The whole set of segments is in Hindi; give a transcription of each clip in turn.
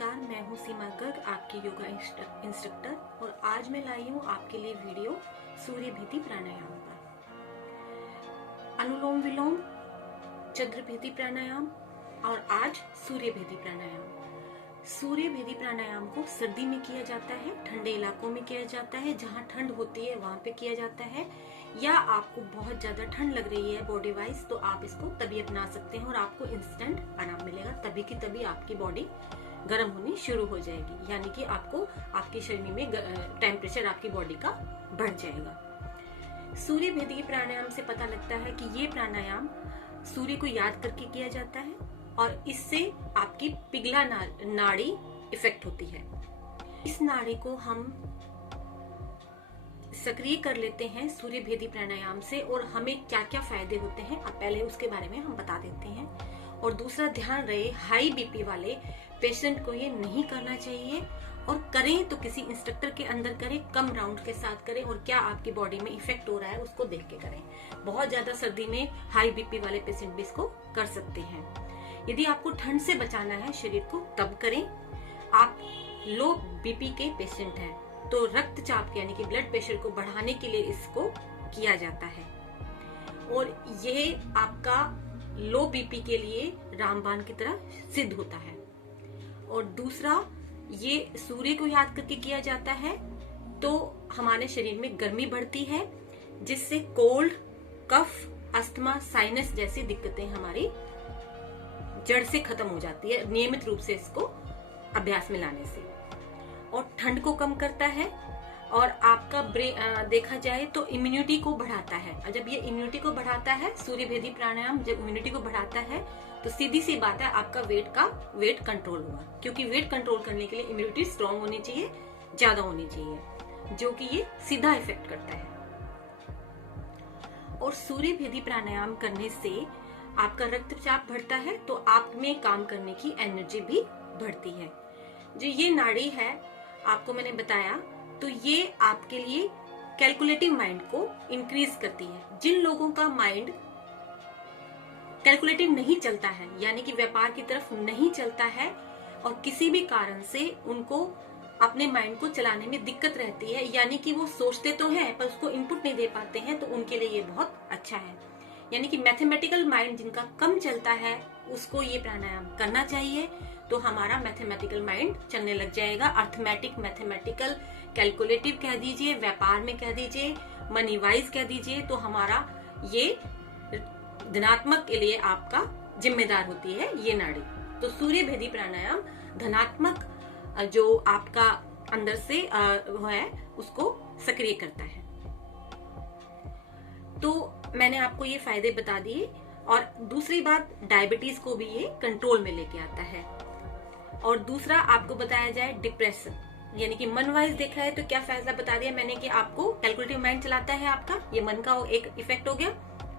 नमस्कार, मैं हूँ सीमा गर्ग, आपकी योगा इंस्ट्रक्टर, और आज मैं लाई हूँ आपके लिए वीडियो सूर्य भेदी प्राणायाम पर। अनुलोम विलोम, चक्र भेदी प्राणायाम और आज सूर्य भेदी प्राणायाम। सूर्य भेदी प्राणायाम को सर्दी में किया जाता है, ठंडे इलाकों में किया जाता है, जहाँ ठंड होती है वहां पे किया जाता है, या आपको बहुत ज्यादा ठंड लग रही है बॉडी वाइज तो आप इसको तभी अपना सकते हैं और आपको इंस्टेंट आराम मिलेगा। तभी की तभी आपकी बॉडी गर्म होनी शुरू हो जाएगी, यानी कि आपको आपके शरीर में टेम्परेचर आपकी बॉडी का बढ़ जाएगा। सूर्य भेदी प्राणायाम से पता लगता है कि ये प्राणायाम सूर्य को याद करके किया जाता है और इससे आपकी पिघला नाड़ी इफेक्ट होती है। इस नाड़ी को हम सक्रिय कर लेते हैं सूर्य भेदी प्राणायाम से, और हमें क्या क्या फायदे होते हैं अब पहले उसके बारे में हम बता देते हैं। और दूसरा, ध्यान रहे हाई बीपी वाले पेशेंट को ये नहीं करना चाहिए, और करें तो किसी इंस्ट्रक्टर के अंदर करें, कम राउंड के साथ करें, और क्या आपकी बॉडी में इफेक्ट हो रहा है उसको देख के करें। बहुत ज्यादा सर्दी में हाई बीपी वाले पेशेंट भी इसको कर सकते हैं। यदि आपको ठंड से बचाना है शरीर को तब करें। आप लो बीपी के पेशेंट हैं तो रक्तचाप यानी कि ब्लड प्रेशर को बढ़ाने के लिए इसको किया जाता है, और ये आपका लो बीपी के लिए रामबाण की तरह सिद्ध होता है। और दूसरा, ये सूर्य को याद करके किया जाता है तो हमारे शरीर में गर्मी बढ़ती है, जिससे कोल्ड, कफ, अस्थमा, साइनस जैसी दिक्कतें हमारी जड़ से खत्म हो जाती है नियमित रूप से इसको अभ्यास में लाने से। और ठंड को कम करता है, और आपका देखा जाए तो इम्यूनिटी को बढ़ाता है। और जब ये इम्यूनिटी को बढ़ाता है, सूर्य भेदी प्राणायाम जब इम्यूनिटी को बढ़ाता है तो सीधी सी बात है आपका वेट कंट्रोल होगा, क्योंकि वेट कंट्रोल करने के लिए इम्यूनिटी स्ट्रांग होनी चाहिए, ज्यादा होनी चाहिए, जो कि ये सीधा इफेक्ट करता है। और सूर्य भेदी प्राणायाम करने से आपका रक्तचाप बढ़ता है तो आप में काम करने की एनर्जी भी बढ़ती है। जो ये नाड़ी है आपको मैंने बताया, तो ये आपके लिए कैलकुलेटिव माइंड को इंक्रीज करती है। जिन लोगों का माइंड कैलकुलेटिव नहीं चलता है, यानी कि व्यापार की तरफ नहीं चलता है, और किसी भी कारण से उनको अपने माइंड को चलाने में दिक्कत रहती है, यानी कि वो सोचते तो हैं पर उसको इनपुट नहीं दे पाते हैं, तो उनके लिए ये बहुत अच्छा है। यानी कि मैथमेटिकल माइंड जिनका कम चलता है उसको ये प्राणायाम करना चाहिए, तो हमारा मैथमेटिकल माइंड चलने लग जाएगा। अर्थमेटिक, मैथमेटिकल, कैलकुलेटिव कह दीजिए, व्यापार में कह दीजिए, मनी वाइज कह दीजिए, तो हमारा ये धनात्मक के लिए आपका जिम्मेदार होती है ये नाड़ी। तो सूर्य भेदी प्राणायाम धनात्मक जो आपका अंदर से है उसको सक्रिय करता है। तो मैंने आपको ये फायदे बता दिए। और दूसरी बात, डायबिटीज को भी ये कंट्रोल में लेके आता है। और दूसरा आपको बताया जाए डिप्रेशन, यानी कि मन वाइज देखा है तो क्या फायदा बता दिया मैंने कि आपको कैलकुलेटिव माइंड चलाता है आपका, ये मन का एक इफेक्ट हो गया,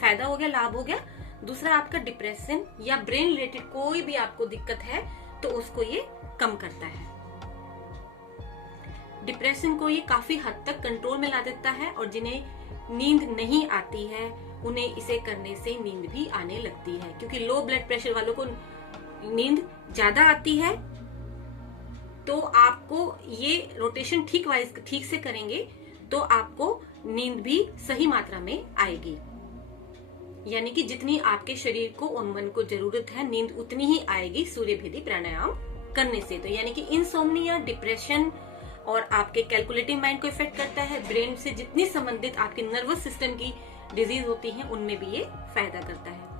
फायदा हो गया, लाभ हो गया। दूसरा, आपका डिप्रेशन या ब्रेन रिलेटेड कोई भी आपको दिक्कत है तो उसको ये कम करता है। डिप्रेशन को ये काफी हद तक कंट्रोल में ला देता है, और जिन्हें नींद नहीं आती है उन्हें इसे करने से नींद भी आने लगती है, क्योंकि लो ब्लड प्रेशर वालों को नींद ज्यादा आती है। तो आपको ये रोटेशन ठीक से करेंगे तो आपको नींद भी सही मात्रा में आएगी, यानी कि जितनी आपके शरीर को और मन को जरूरत है नींद उतनी ही आएगी सूर्य भेदी प्राणायाम करने से। तो यानी कि इंसोम्निया, डिप्रेशन और आपके कैलकुलेटिव माइंड को इफेक्ट करता है। ब्रेन से जितनी संबंधित आपके नर्वस सिस्टम की डिजीज होती है उनमें भी ये फायदा करता है।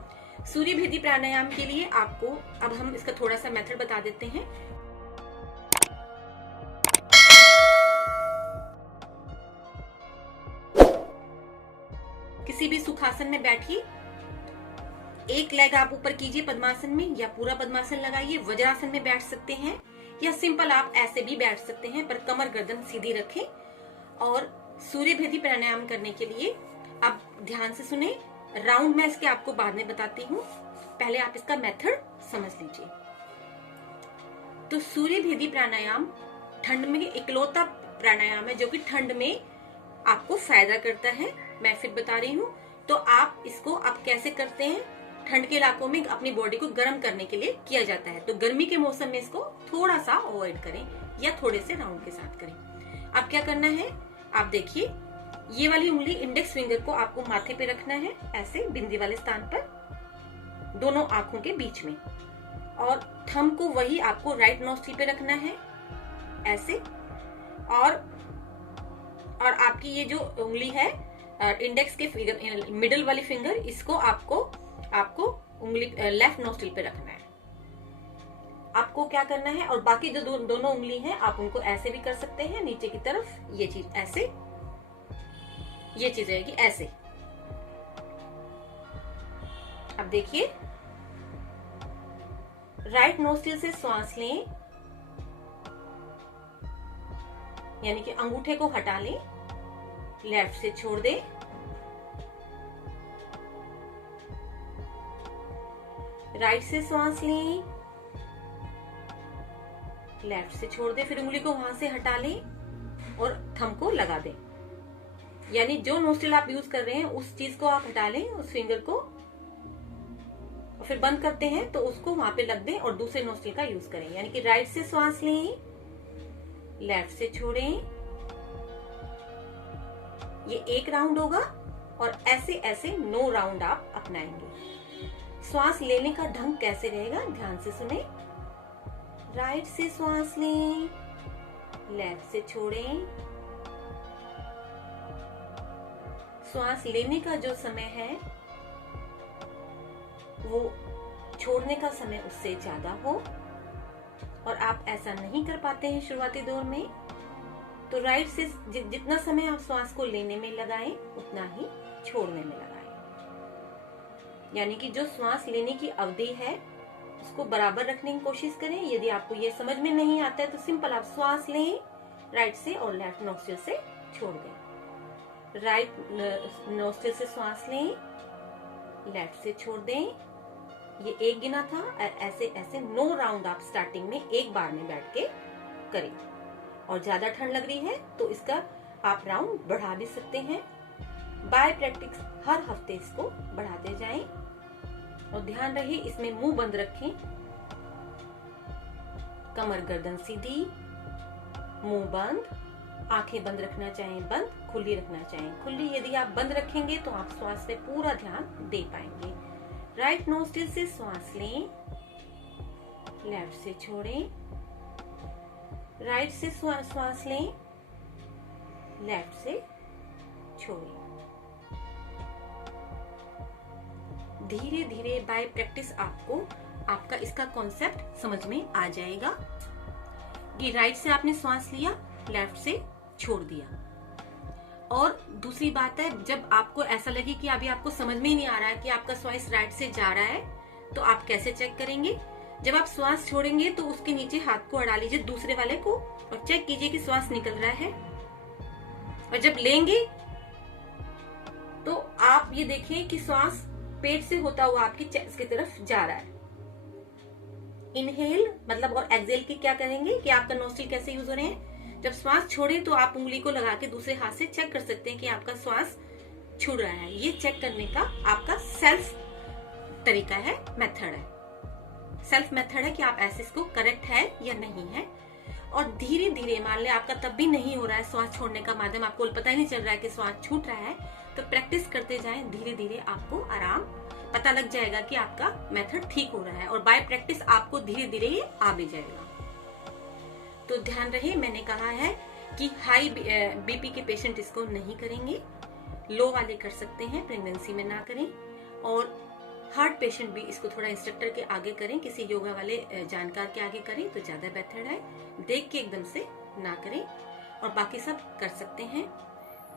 सूर्य भेदी प्राणायाम के लिए आपको अब हम इसका थोड़ा सा मेथड बता देते हैं। किसी भी सुखासन में बैठिए, एक लेग आप ऊपर कीजिए पद्मासन में, या पूरा पद्मासन लगाइए। वज्रासन में बैठ सकते हैं, या सिंपल आप ऐसे भी बैठ सकते हैं, पर कमर गर्दन सीधी रखें। और सूर्य भेदी प्राणायाम करने के लिए आप ध्यान से सुने, राउंड मैं इसके आपको बाद में बताती हूँ, पहले आप इसका मेथड समझ लीजिए। तो सूर्य भेदी प्राणायाम ठंड में इकलौता प्राणायाम है जो कि ठंड में आपको फायदा करता है। मैं फिर बता रही हूँ। तो आप इसको आप कैसे करते हैं, ठंड के इलाकों में अपनी बॉडी को गर्म करने के लिए किया जाता है। तो गर्मी के मौसम में इसको थोड़ा सा अवॉइड करें या थोड़े से राउंड के साथ करें। अब क्या करना है, आप देखिए ये वाली उंगली इंडेक्स फिंगर को आपको माथे पे रखना है, ऐसे बिंदी वाले स्थान पर, दोनों आंखों के बीच में, और थंब को वही आपको राइट नोस्ट्रिल पे रखना है ऐसे। और आपकी ये जो उंगली है इंडेक्स के फिंगर, मिडल वाली फिंगर, इसको आपको उंगली लेफ्ट नोस्ट्रिल पे रखना है। आपको क्या करना है, और बाकी जो दोनों उंगली हैं आप उनको ऐसे भी कर सकते हैं नीचे की तरफ, ये चीज ऐसे, ये चीज रहेगी ऐसे। अब देखिए राइट नोस्ट्रिल से श्वास लें, यानी कि अंगूठे को हटा लें, लेफ्ट से छोड़ दें, राइट से श्वास लें, लेफ्ट से छोड़ दें, फिर उंगली को वहां से हटा लें और थंब को लगा दें। यानी जो नोस्ट्रिल आप यूज कर रहे हैं उस चीज को आप हटा लें, उस फिंगर को, और फिर बंद करते हैं तो उसको वहां पे लग दें और दूसरे नोस्ट्रिल का यूज करें। यानी कि राइट से श्वास लें, लेफ्ट से छोड़ें, ये एक राउंड होगा, और ऐसे ऐसे 9 राउंड आप अपनाएंगे। श्वास लेने का ढंग कैसे रहेगा, ध्यान से सुने। राइट से श्वास लें, लेफ्ट से छोड़ें। श्वास लेने का जो समय है वो छोड़ने का समय उससे ज्यादा हो, और आप ऐसा नहीं कर पाते हैं शुरुआती दौर में, तो राइट से जितना समय आप श्वास को लेने में लगाएं उतना ही छोड़ने में लगाएं। यानी कि जो श्वास लेने की अवधि है उसको बराबर रखने की कोशिश करें। यदि आपको ये समझ में नहीं आता है तो सिंपल आप श्वास लें राइट से और लेफ्ट नोस्ट्रिल से छोड़ दें। राइट नोस्ट्रिल से श्वास लें, लेफ्ट से छोड़ दें, ये एक गिना था। ऐसे ऐसे 9 राउंड आप स्टार्टिंग में एक बार में बैठ के करें। और ज्यादा ठंड लग रही है तो इसका आप राउंड बढ़ा भी सकते हैं। बाय प्रैक्टिस हर हफ्ते इसको बढ़ाते जाएं, और ध्यान रहे इसमें मुंह बंद रखें, कमर गर्दन सीधी, मुंह बंद, आंखें बंद रखना चाहें बंद, खुली रखना चाहें खुली। यदि आप बंद रखेंगे तो आप श्वास पे पूरा ध्यान दे पाएंगे। राइट नोस्ट्रिल से श्वास लें, लेफ्ट से छोड़ें, राइट से श्वास लें, लेफ्ट से छोड़ें। धीरे धीरे बाय प्रैक्टिस आपको आपका इसका कॉन्सेप्ट समझ में आ जाएगा कि राइट से आपने श्वास लिया, लेफ्ट से छोड़ दिया। और दूसरी बात है, जब आपको ऐसा लगे कि अभी आपको समझ में ही नहीं आ रहा है कि आपका श्वास राइट से जा रहा है, तो आप कैसे चेक करेंगे। जब आप श्वास छोड़ेंगे तो उसके नीचे हाथ को अड़ा लीजिए दूसरे वाले को और चेक कीजिए कि श्वास निकल रहा है। और जब लेंगे तो आप ये देखें कि श्वास पेट से होता हुआ आपकी चेस्ट की तरफ जा रहा है। इनहेल मतलब और एक्सहेल की क्या करेंगे कि आपका नोस्ट्रिल कैसे यूज हो रहे हैं। जब श्वास छोड़े तो आप उंगली को लगा के दूसरे हाथ से चेक कर सकते हैं कि आपका श्वास छूट रहा है। ये चेक करने का आपका सेल्फ तरीका है, मेथड है, सेल्फ मेथड है कि आप ऐसे इसको करेक्ट है या नहीं है। और धीरे धीरे मान ले आपका तब भी नहीं हो रहा है श्वास छोड़ने का माध्यम, आपको पता ही नहीं चल रहा है कि श्वास छूट रहा है, तो प्रैक्टिस करते जाएं। धीरे धीरे आपको आराम पता लग जाएगा कि आपका मेथड ठीक हो रहा है, और बाय प्रैक्टिस आपको धीरे धीरे ये आ भी जाएगा। तो ध्यान रहे, मैंने कहा है कि हाई बीपी के पेशेंट इसको नहीं करेंगे, लो वाले कर सकते हैं, प्रेगनेंसी में ना करें। और हार्ट पेशेंट भी इसको थोड़ा इंस्ट्रक्टर के आगे करें, किसी योगा वाले जानकार के आगे करें तो ज्यादा बेहतर है। देख के एकदम से ना करें, और बाकी सब कर सकते हैं।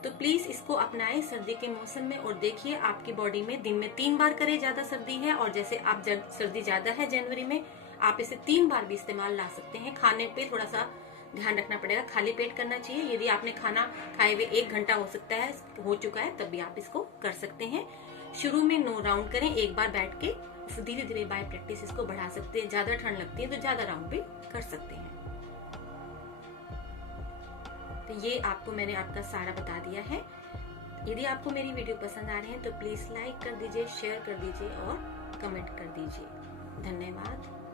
तो प्लीज इसको अपनाएं सर्दी के मौसम में। और देखिए आपकी बॉडी में दिन में 3 बार करें, ज्यादा सर्दी है, और जैसे आप सर्दी ज्यादा है जनवरी में, आप इसे 3 बार भी इस्तेमाल ला सकते हैं। खाने पे थोड़ा सा ध्यान रखना पड़ेगा, खाली पेट करना चाहिए। यदि आपने खाना खाए हुए 1 घंटा हो चुका है तब भी आप इसको कर सकते हैं। शुरू में 9 राउंड करें एक बार बैठ के, फिर धीरे धीरे बाय प्रैक्टिस इसको बढ़ा सकते हैं। ज्यादा ठंड लगती है तो ज्यादा राउंड भी कर सकते हैं। तो ये आपको मैंने आपका सारा बता दिया है। यदि आपको मेरी वीडियो पसंद आ रही है तो प्लीज लाइक कर दीजिए, शेयर कर दीजिए और कमेंट कर दीजिए। धन्यवाद।